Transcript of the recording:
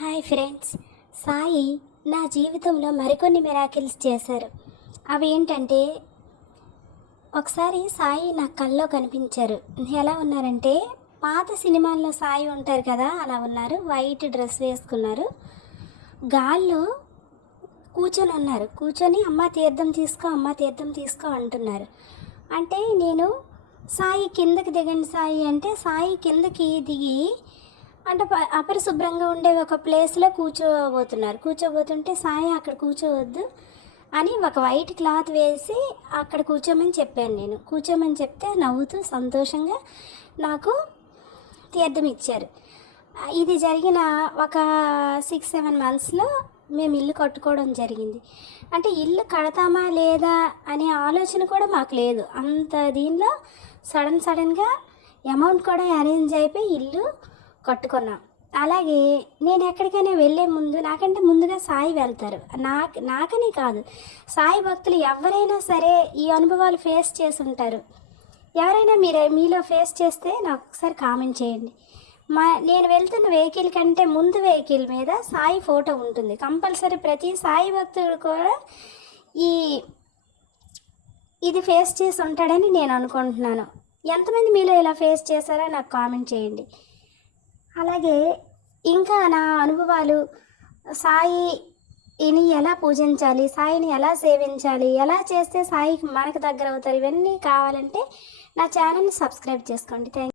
Hi friends. Sai నా జీవితంలో మరికొన్ని మిరాకిల్స్ చేశారు. అవి ఏంటంటే ఒకసారి సాయి నా కల్లో కనిపించారు. ఎలా ఉన్నారంటే పాత సినిమాల్లో సాయి ఉంటారు కదా అలా ఉన్నారు. వైట్ డ్రెస్ వేసుకున్నారు. గాల్లో కూర్చొని ఉన్నారు. కూర్చొని అమ్మ తీర్థం తీసుకో అమ్మ తీర్థం తీసుకో అంటున్నారు. అంటే నేను సాయి కిందకి దిగండి సాయి అంటే సాయి కిందకి దిగి అంటే అపరిశుభ్రంగా ఉండే ఒక ప్లేస్లో కూర్చోబోతున్నారు. కూర్చోబోతుంటే సాయి అక్కడ కూర్చోవద్దు అని ఒక వైట్ క్లాత్ వేసి అక్కడ కూర్చోమని చెప్పాను నేను. కూర్చోమని చెప్తే నవ్వుతూ సంతోషంగా నాకు తీర్థం ఇచ్చారు. ఇది జరిగిన ఒక సిక్స్ సెవెన్ మంత్స్లో మేము ఇల్లు కట్టుకోవడం జరిగింది. అంటే ఇల్లు కడతామా లేదా అనే ఆలోచన కూడా మాకు లేదు. అంత దీనిలో సడన్ సడన్గా అమౌంట్ కూడా అరేంజ్ అయిపోయి ఇల్లు కట్టుకున్నాం. అలాగే నేను ఎక్కడికైనా వెళ్ళే ముందు నాకంటే ముందుగా సాయి వెళ్తారు. నాకు నాకని కాదు. సాయి భక్తులు ఎవరైనా సరే ఈ అనుభవాలు ఫేస్ చేసి ఉంటారు ఎవరైనా మీరు మీలో ఫేస్ చేస్తే నాకు ఒకసారి కామెంట్ చేయండి. మా నేను వెళ్తున్న వెహికల్ కంటే ముందు వెహికల్ మీద సాయి ఫోటో ఉంటుంది. కంపల్సరీ ప్రతి సాయి భక్తుడు కూడా ఈ ఇది ఫేస్ చేసి ఉంటాడని నేను అనుకుంటున్నాను. ఎంతమంది మీలో ఇలా ఫేస్ చేశారో నాకు కామెంట్ చేయండి. అలాగే ఇంకా నా అనుభవాలు. సాయిని ఎలా పూజించాలి? సాయిని ఎలా సేవించాలి? ఎలా చేస్తే సాయికి మనకు దగ్గర అవుతారు ఇవన్నీ కావాలంటే నా ఛానల్ని సబ్స్క్రైబ్ చేసుకోండి. థ్యాంక్